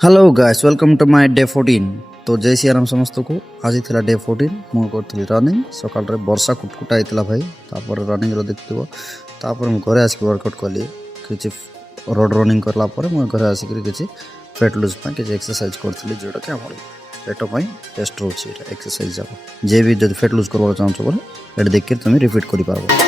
Hello guys welcome to my day 14। तो जय श्री राम समस्त को आज थी डे 14 मुझे करी रनिंग सकाल वर्षा कुटकुटा होता भाई तापर रनिंग देखिए तापर मुझे घरे आसिक वर्कआउट कली कि रोड रनिंग करापर मुझे घरे आसिक किसी फेट लुज किसी एक्सरसाइज करी जोटा कि आम पेट बेस्ट रोचे एक्सरसाइज जाक जे भी जो फेट लुज करवा चाहो बोले ये देखिए तुम रिपीट कर।